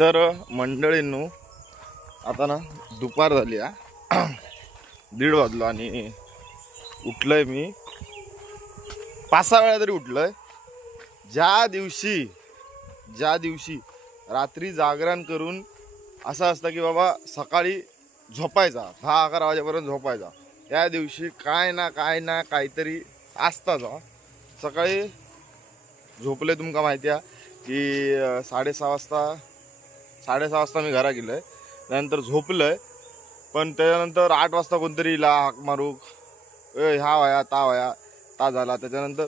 तर मंडळींनो आता ना दुपार झाली 1:30 वाजलो आणि उठलोय मी 5-6 वेळा तरी उठलोय। ज्या दिवशी रात्री जागरण करून असं असतं की बाबा सकाळी झोपायचा 10-11 वाजेपर्यंत झोपायचा, त्या दिवशी काय ना काहीतरी असताच। सकाळी झोपले तुमका माहिती आहे की 6:30 वाजता मी घरा गेलोय, त्यानंतर झोपलोय। पण त्याच्यानंतर 8 वाजता कोणतरी इला हाक मारूक ह्या वया ता झाला। त्याच्यानंतर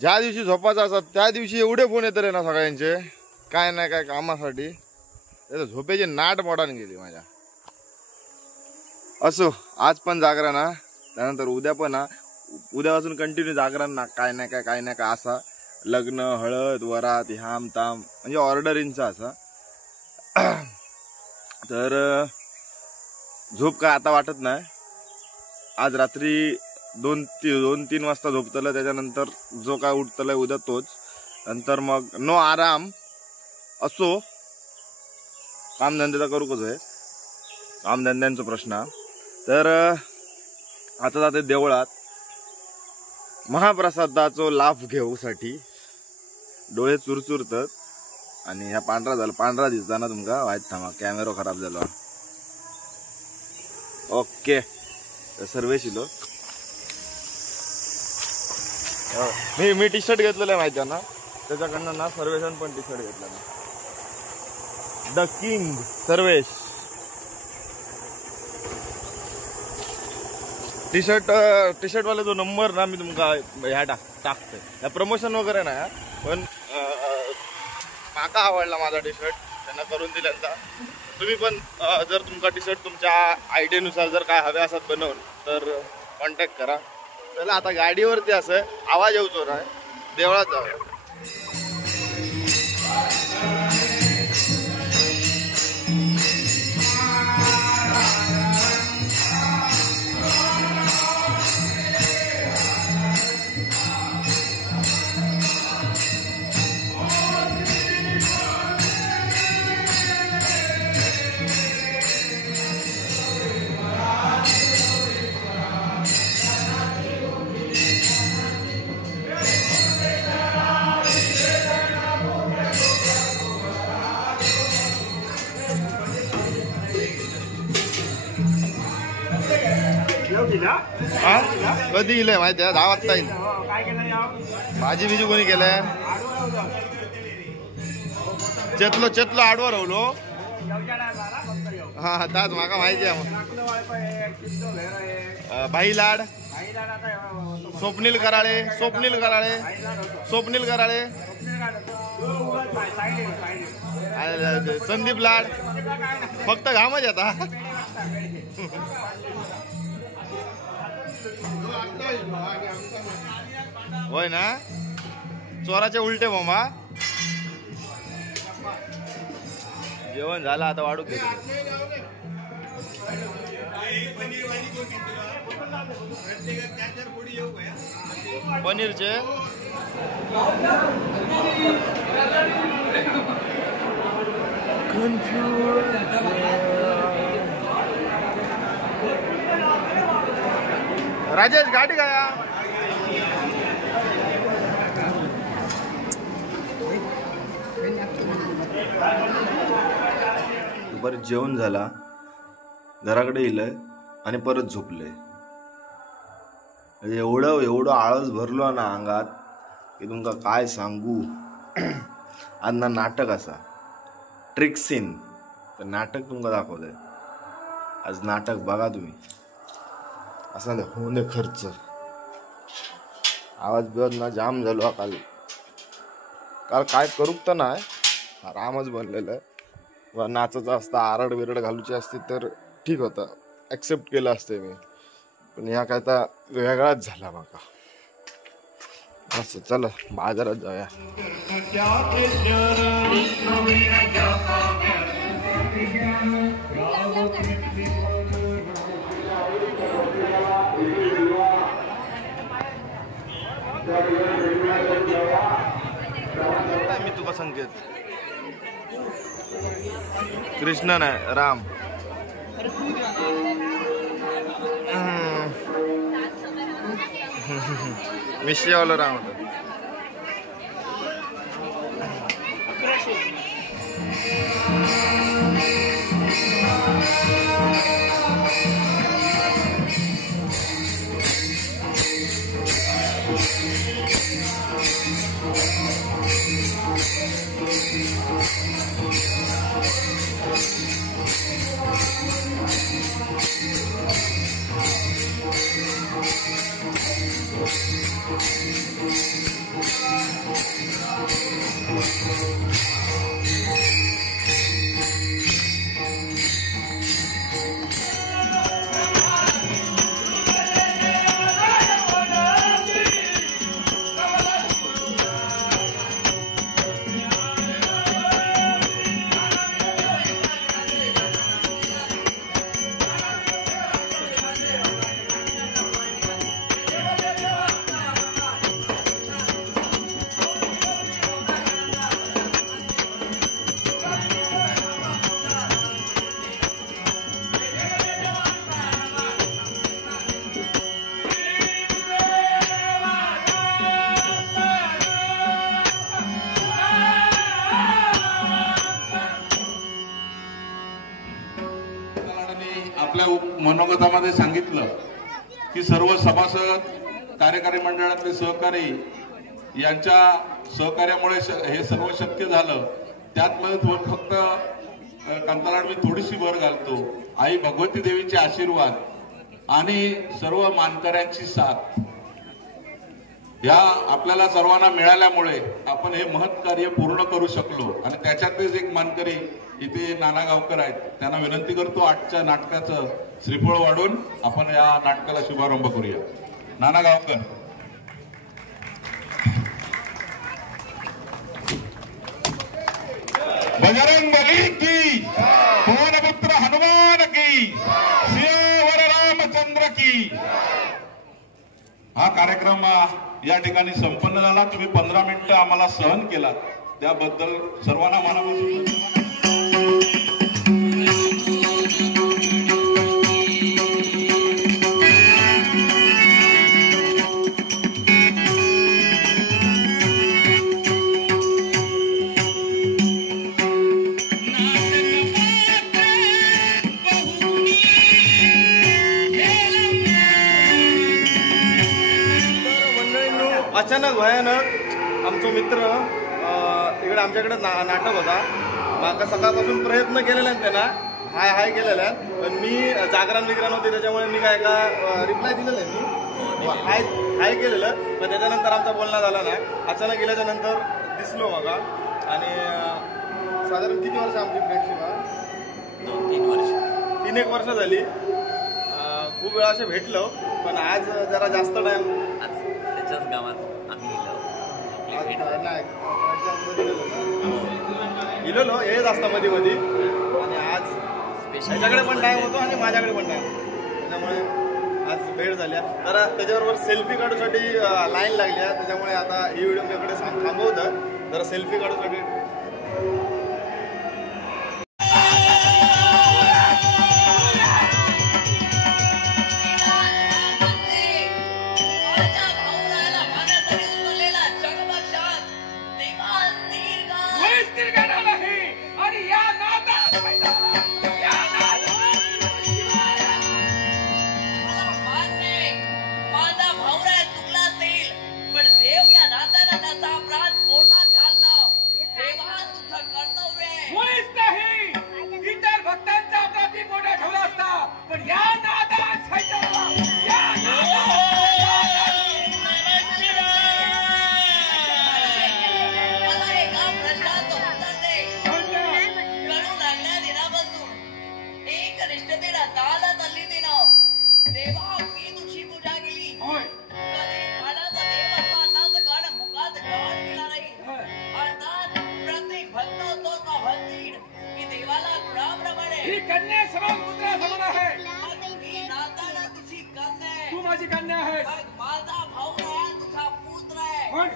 ज्या दिवशी झोपायचा असतात त्या दिवशी एवढे फोन येत रे ना सगळ्यांचे, काय नाही काय कामासाठी, त्याच्या झोपेची नाट मोडान गेली माझ्या। असो आज पण जागरण ना, त्यानंतर उद्या पण उद्यापासून कंटिन्यू जागरण ना, काय नाही काय असा लग्न हळद वरात ह्याम ताम म्हणजे ऑर्डरींचा असा। तर झोप काय आता वाटत नाही। आज रात्री 2-3 वाजता झोपतलं, त्याच्यानंतर जो काय उठतलंय उद्या तोच, नंतर मग नो आराम। असो कामधंद्याचा करू कसं आहे, कामधंद्यांचा प्रश्न। तर आता जाते देवळात महाप्रसादाचो लाभ घेऊसाठी। डोळे चुरचुरतात आणि ह्या पांढरा दिसताना तुमका वाईट थांबा, कॅमेरा खराब झाला। ओके सर्वेश इलो मी टी शर्ट घेतलेलं आहे माहिती आहे ना, त्याच्याकडनं ना सर्वेशन पण टी शर्ट घेतला ना, the king Sarvesh T shirt वाले जो नंबर ना मी तुमका ह्या टाकते, या प्रमोशन वगैरे नाही पण माका आवडला माझा टी शर्ट, त्यांना करून दिल्यांचा। तुम्ही पण जर तुमका टी शर्ट तुमच्या आयडियानुसार जर काय हवे असतात बनवून तर कॉन्टॅक्ट करा। चला आता गाडीवरती असं आवाज येऊचो नाही, देवळात जाऊया। कधी येईल माहिती आहे? 10 वाजता येईल। भाजी बिजी कोणी केलंय? चेतलो आडवर रावलो। हा त्याच माका माहिती आहे। भाई लाड स्वप्नील कराळे संदीप लाड, फक्त घामच येता। होय ना, चोराचे उलटे बोंबा। जेवण झालं आता वाढू दे। पनीरचे राजेश गाडी गया। दुपारी जेवण झाला, घराकडे येलंय आणि परत झोपले। एवढं आळस भरलो ना अंगात की तुमका काय सांगू। आज ना नाटक असा ट्रिक सीन, तर नाटक तुमका दाखवतंय आज। नाटक बघा तुम्ही, असा होणे खर्च। आवाज बिवाज ना जाम झालो काल काय करूक तर नाही, आरामच बनलेलं आहे। नाचायचं असतं, आरड बिरड घालूची असते तर ठीक होतं, ॲक्सेप्ट केलं असते मी, पण ह्या काय तर वेगळाच झाला माका। असं चला बाजारात जाऊया। मी तुका संकेत कृष्ण नाही, राम. मिशियावाला राम होता. आपल्या मनोगतामध्ये सांगितलं की सर्व सभासद, कार्यकारी मंडळातले सहकारी यांच्या सहकार्यामुळे हे सर्व शक्य झालं. त्यात फक्त कांतालाड मी थोडीशी भर घालतो. आई भगवती देवीचे आशीर्वाद आणि सर्व मानकऱ्यांची साथ या आपल्याला सर्वांना मिळाल्यामुळे आपण हे महत् कार्य पूर्ण करू शकलो. आणि त्याच्यातलेच एक मानकरी इथे नाना गावकर आहेत. त्यांना विनंती करतो आजच्या नाटकाचं श्रीफळ वाढून आपण या नाटकाला शुभारंभ करूया. नाना गावकर. बजरंग बली की, पवनपुत्र हनुमान की, सियावर रामचंद्र की. हा कार्यक्रम या ठिकाणी संपन्न झाला. तुम्ही 15 मिनिटं आम्हाला सहन केलात त्याबद्दल सर्वांना मनापासून अचानक भयानक आमचा मित्र इकडे आमच्याकडे नाटक होता. माका सकाळपासून प्रयत्न केलेला आहेत त्यांना, हाय हाय केलेला आहे. पण मी जागरण विग्रहण होते त्याच्यामुळे मी काय का रिप्लाय दिलेला आहे. मी हाय हाय केलेलं. पण त्याच्यानंतर आमचा बोलणं झाला नाही. अचानक गेल्याच्या नंतर दिसलो मगा. आणि साधारण किती वर्ष आमची फ्रेंडशिप आहे? 2-3 वर्ष, 3-1 वर्ष झाली. खूप वेळा असे भेटलो. पण आज जरा जास्त टाइम त्याच्याच गावात आम्ही गेलो हेच असता मध्ये मध्ये. आणि आज त्याच्याकडे पण टाइम होतो आणि माझ्याकडे पण टाइम होतो. त्याच्यामुळे आज भेट झाल्या. तर त्याच्याबरोबर सेल्फी काढूसाठी लाईन लागली आहे. त्याच्यामुळे आता ही व्हिडिओ माझ्याकडे थांबवतं. जरा सेल्फी काढूसाठी कन्या समान मुद्रा समान आहे. तू माझी कन्या आहे. माझा भाऊ राया तुझा पुत्र आहे. कोण?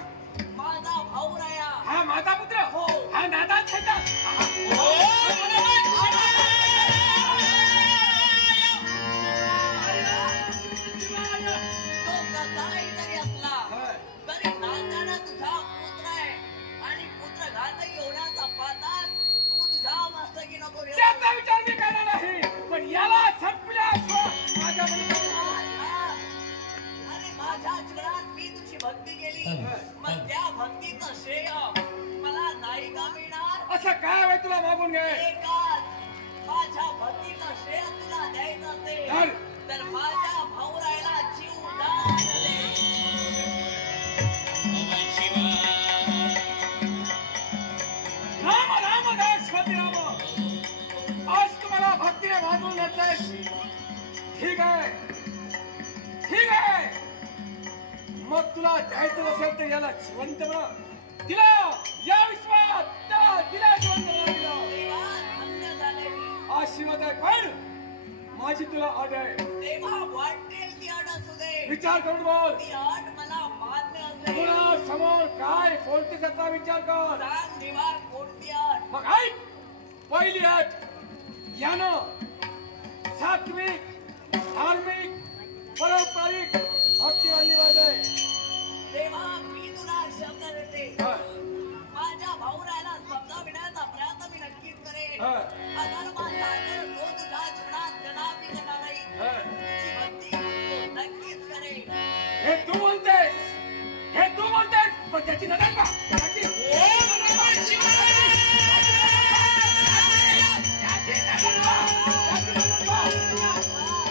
माझा भाऊ राया. हा माझा पुत्र. हो. हा नादात खेळतात. तो कसाही तरी असला तरी नांदाना तुझा पुत्र आहे आणि पुत्र घातही होण्याचा पातात तू तुझ्या मस्तकी नको घेऊ. त्याचा विचार मी करणार नाही, पण याला संपल्यास माझ्या अरे माझ्या जीवनात मी तुझी भक्ती केली, मग त्या भक्तीचं श्रेय मला नाही का मिळणार? असं काय हवंय तुला मागून घे. एकाच माझ्या भक्तीचं श्रेय तुला द्यायचं असेल तर माझ्या भाऊरायला जीव दान दे. राम राम दासपती राम, आज तुम्हाला भक्तीने मागून घेतलंय. ठीक आहे, ठीक आहे. मग तुला द्यायचं असेल तर याला जिवंत बना दिला, या विश्वात त्याला दिला जिवंत बना दिला. देवा धन्य झाले मी. आशीर्वाद आहे, पण माझी तुला अट आहे. तेव्हा वाटेल ती अट असू दे, विचार करून बोल. ती अट मला मान्य असेल. तुला समोर काय बोलते त्याचा विचार कर. सांग देवा कोणती अट? मग ऐक, पहिली अट, यानं सात्विक, धार्मिक, पारंपरिक भक्ती आणली पाहिजे. तेव्हा मी तुला शब्द देते, माझ्या भाऊरायला समजाविण्याचा प्रयत्न मी नक्कीच करेन. अगर माझा अगर तो तुझ्या जीवनात कदापि करणार नाही, तुझी भक्ती नक्कीच करेन. हे तू बोलतेस, हे तू बोलतेस, पण त्याची नजर पहा.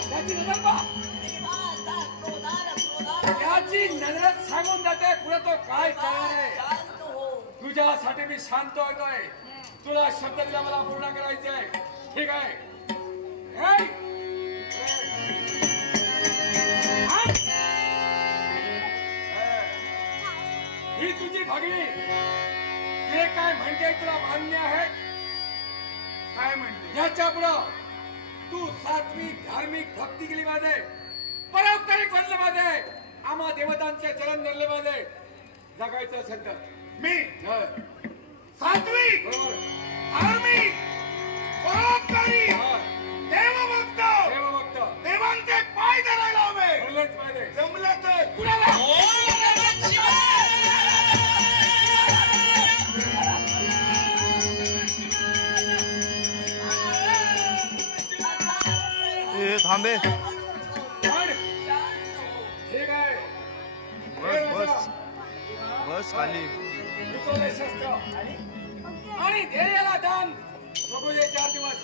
त्याची नजर पहा. तेव्हा असा क्रोधार त्याची नजर सांगून जाते पुढे तो काय करणार आहे. शांत हो. तुझ्यासाठी मी शांत होतोय. तुला शब्द दिला मला पूर्ण करायचंय. ठीक आहे. हे? ही तुझी भगिनी जे काय म्हणते तुला मान्य आहे? काय म्हणते? याच्या पुढं तू सात्विक, धार्मिक भक्ती केली पाहिजे, पारंपरिक बनले पाहिजे, आम्हा देवतांचे चरण धरले पाहिजे. जगायचं असेल तर मी सात्विक, धार्मिक, परोपकारी, देवभक्त, देवांचे पाय धरायला हवे. जमलं तर कुणाला थांबे. ठीक आहे. बस बस बस खाली. शस्त्र आणि ध्येयाला दान बघू दे 4 दिवस.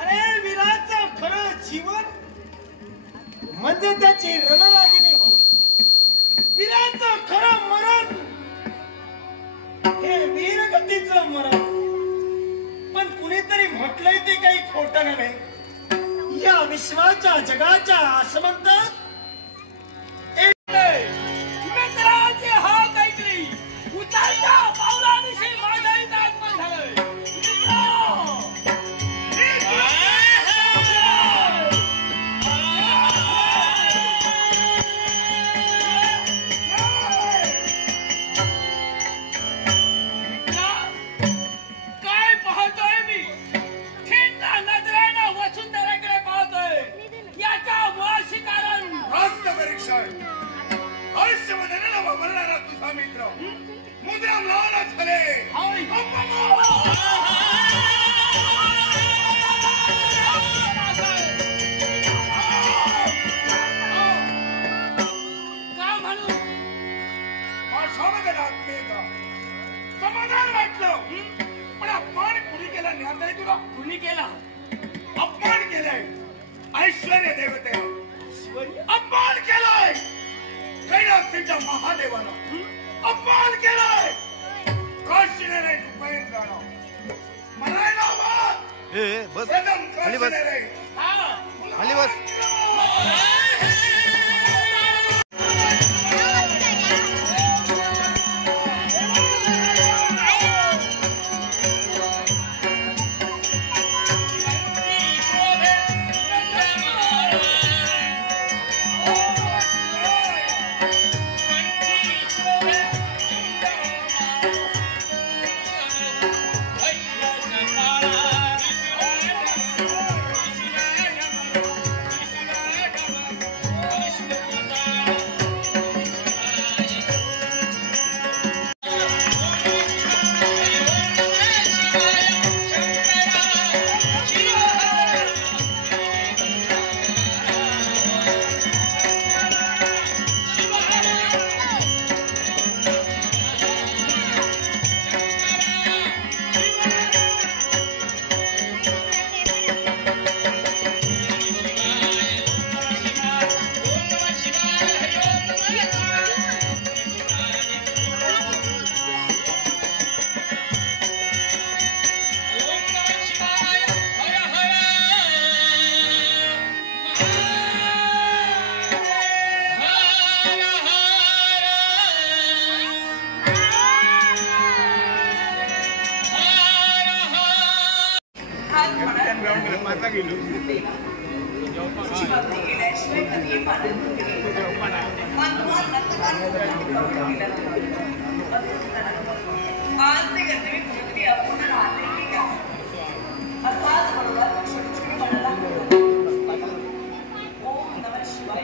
अरे वीराचं खरं जीवन म्हणजे त्याची रणरागिणी हो. वीराचं खरं मरण हे वीरगतीचं मरण. पण कुणीतरी म्हटलंय ते काही खोटं नव्हे. या विश्वाच्या जगाच्या आसमंतात मित्राचे हात ऐकली उचलता पावलाविषयी माझाही आगमन झालंय. काय पाहतोय मी? खिन्न नजरेनं वसुंधरेकडे पाहतोय. याच्या मुळाशी कारण राष्ट्र परीक्षण हर्षवर्धनाला वापरणारा तुझा मित्र मुद्राम लावला झाले. का म्हणून भाषामध्ये आत्मीयता समाधान वाटलं, पण अपमान कुणी केला ज्ञात आहे तुला? कुणी केला? अपमान केलाय ऐश्वर्य देवते. अपमान केलाय कैलासच्या महादेवाला. अपमान केलाय काशीने नाही रुपयेंद्राला. म्हणायला हवा ए बस प्रथम खाली बस. काशीने नाही. खाली बस. हात म्हणाल तुझी भक्ती केल्याशिवाय कधी पालन मन तुम्हाला आज ते गरजे मी कुठेतरी अपूर्ण राहते की का अर्थात बरोबर छोटी म्हणाला ओम नमः शिवाय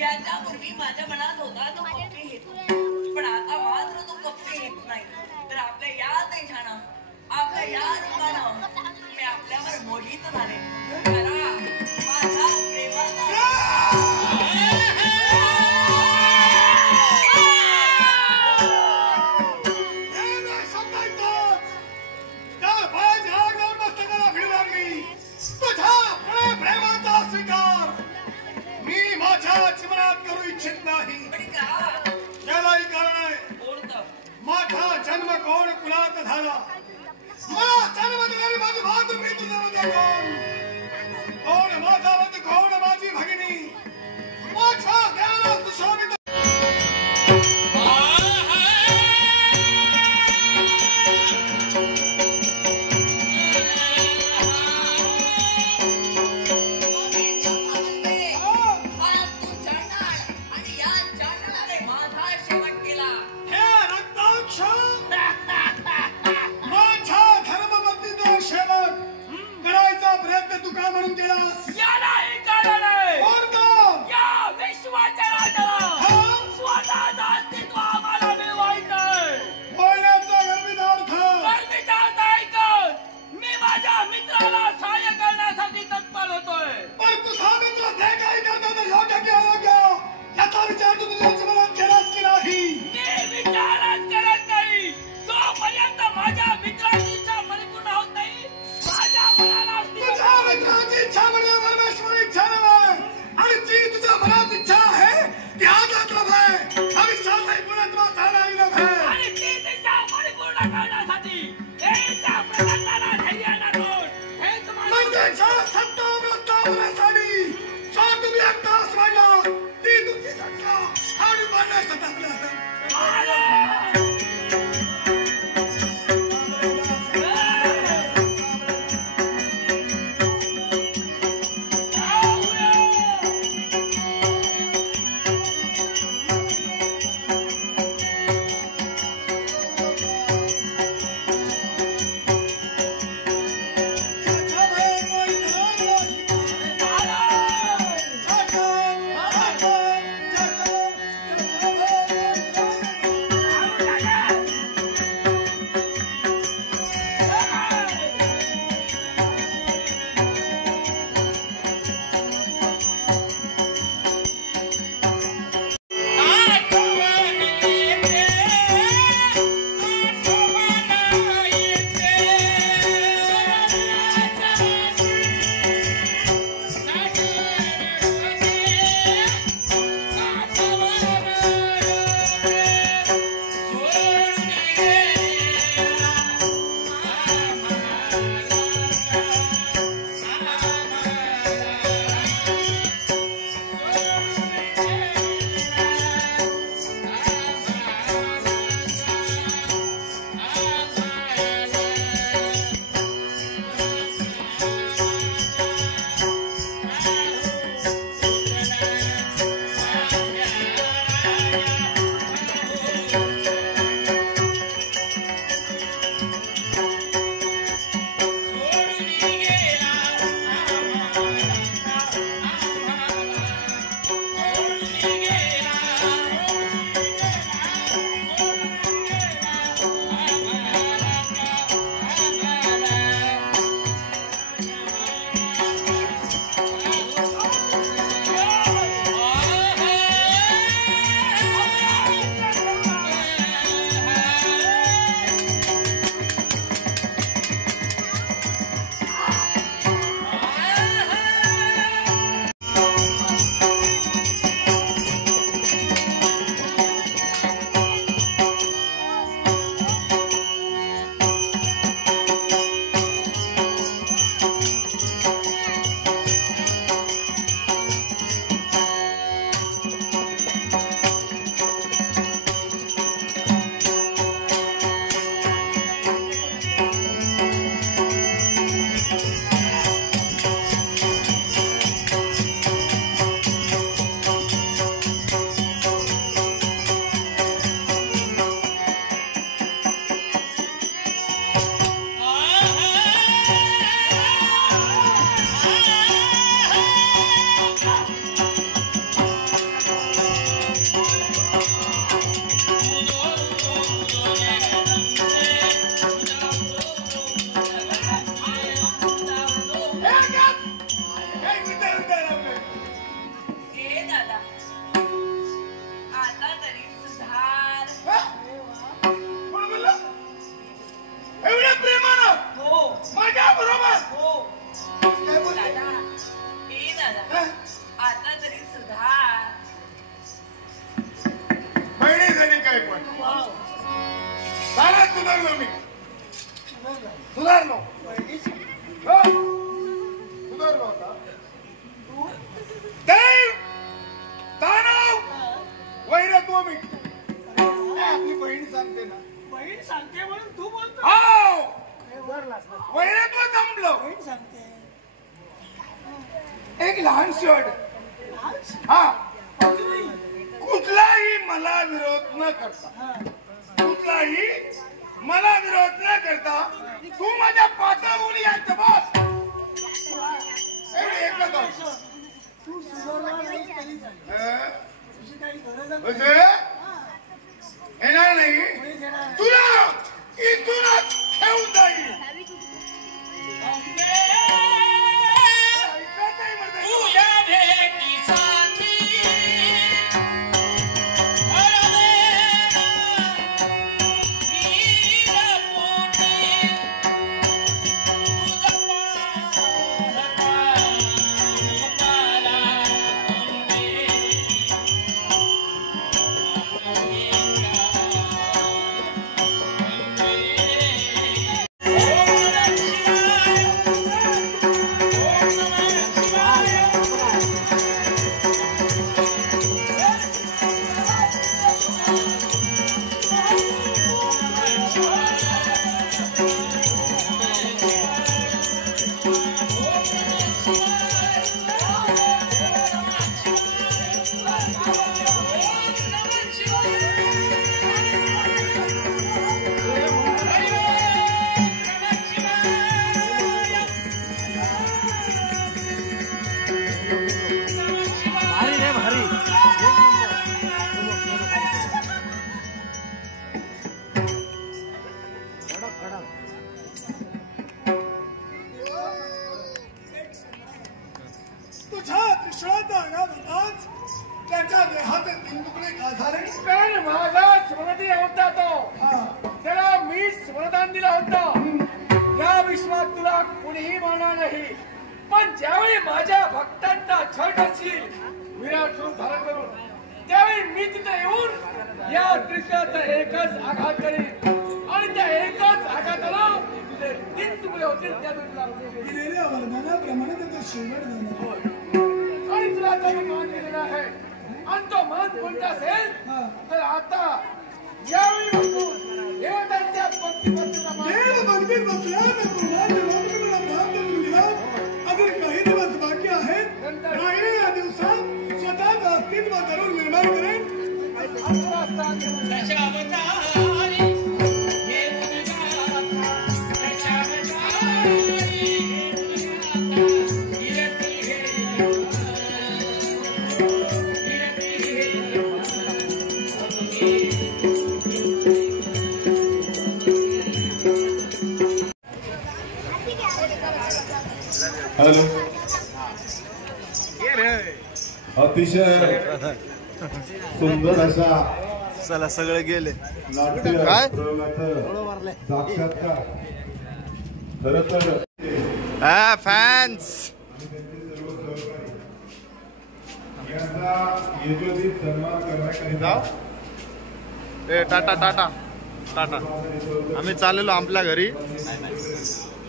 याच्यापूर्वी माझ्या मनात होता तो कप्पी हेतू पण आता मात्र तो कप्पी येत नाही तर आपल्या या देशानं आपल्या या रूपानं मी आपल्यावर मोहित झाले खरा माझा प्रेमाचा माझा जन्म कोण कुलात झाला मला जन्म दिलेली माझी मातृभूमी तुझ्यामध्ये कोण माझा वध कोण माझी भगिनी माझा ज्ञान सुशोभित छावण्या सुधारलो मी सुधारलो हो. सुधारलो आता देव दानव वैरत्व मी आपली बहीण सांगते ना बहीण सांगते म्हणून तू बोलतो हो वरलास वैरत्व जमलं बहीण सांगते एक लहान शर्ट हा कुठलाही मला विरोध न करता कुठलाही मला विरोध न करता तू माझ्या पात्रावर यायचं बस एकच आहे. तू सुधारला नाही तरी चालेल. हं? तुझी काही गरज नाही. म्हणजे येणार नाही तुला इथूनच ठेवून जाईल तुझ्या त्रिशूळाचा आघात होताच त्याच्या देहात तीन तुकडे का झाले कारण माझा स्मृती होता तो त्याला मी स्मृदान दिला होता या विश्वात तुला कुणीही मानणार नाही पण ज्यावेळी माझ्या भक्तांचा छळ करशील विराट रूप धारण करून त्यावेळी मी तिथे येऊन या त्रिशूळाचा एकच आघात करीन आणि त्या एकच आघाताला तुझे तीन तुकडे होतील त्या दिलेल्या वरदानाप्रमाणे त्याचा शेवट झाला आणि तुला तो मी मान दिलेला आहे आणि तो मान कोणता असेल तर आता यावेळी बसून देवतांच्या पंक्तीबद्दलचा मान देव भक्तीत बसला तर तुला देवाने मला प्राप्त करून दिला. अजून काही दिवस बाकी आहेत राहिलेल्या या दिवसात स्वतःच अस्तित्व करून निर्माण करेन. हॅलो अतिशय सुंदर अशा चला सगळे गेले नाट्य काय? प्रयोगाचं साक्षात्कार खरं तर हा फॅन्स यांचा यशोदीप सन्मान करण्याकरिता ए टाटा टाटा टाटा आम्ही चाललेलो आपल्या घरी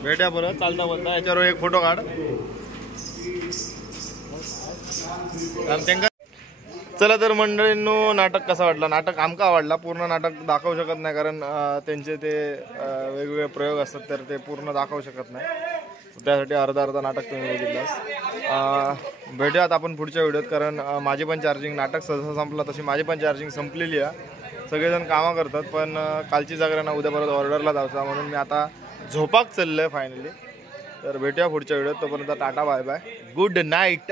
भेट्या परत चालता बोलता याच्यावर एक फोटो काढ चला तर मंडळींनो नाटक कसा वाटला नाटक आमका आवडला पूर्ण नाटक दाखवू शकत नाही कारण त्यांचे ते वेगवेगळे प्रयोग असतात तर ते पूर्ण दाखवू शकत नाही त्यासाठी अर्धा नाटक तुम्ही बघितलास भेटूयात आपण पुढच्या व्हिडिओत कारण माझी पण चार्जिंग नाटक सहसा संपला तशी माझी पण चार्जिंग संपलेली आहे सगळेजण कामं करतात पण कालची जागरण उद्या परत ऑर्डरला जायचा म्हणून मी आता झोपाक चाललोय फायनली तर भेटूया पुढच्या व्हिडिओत तोपर्यंत tata bye bye good night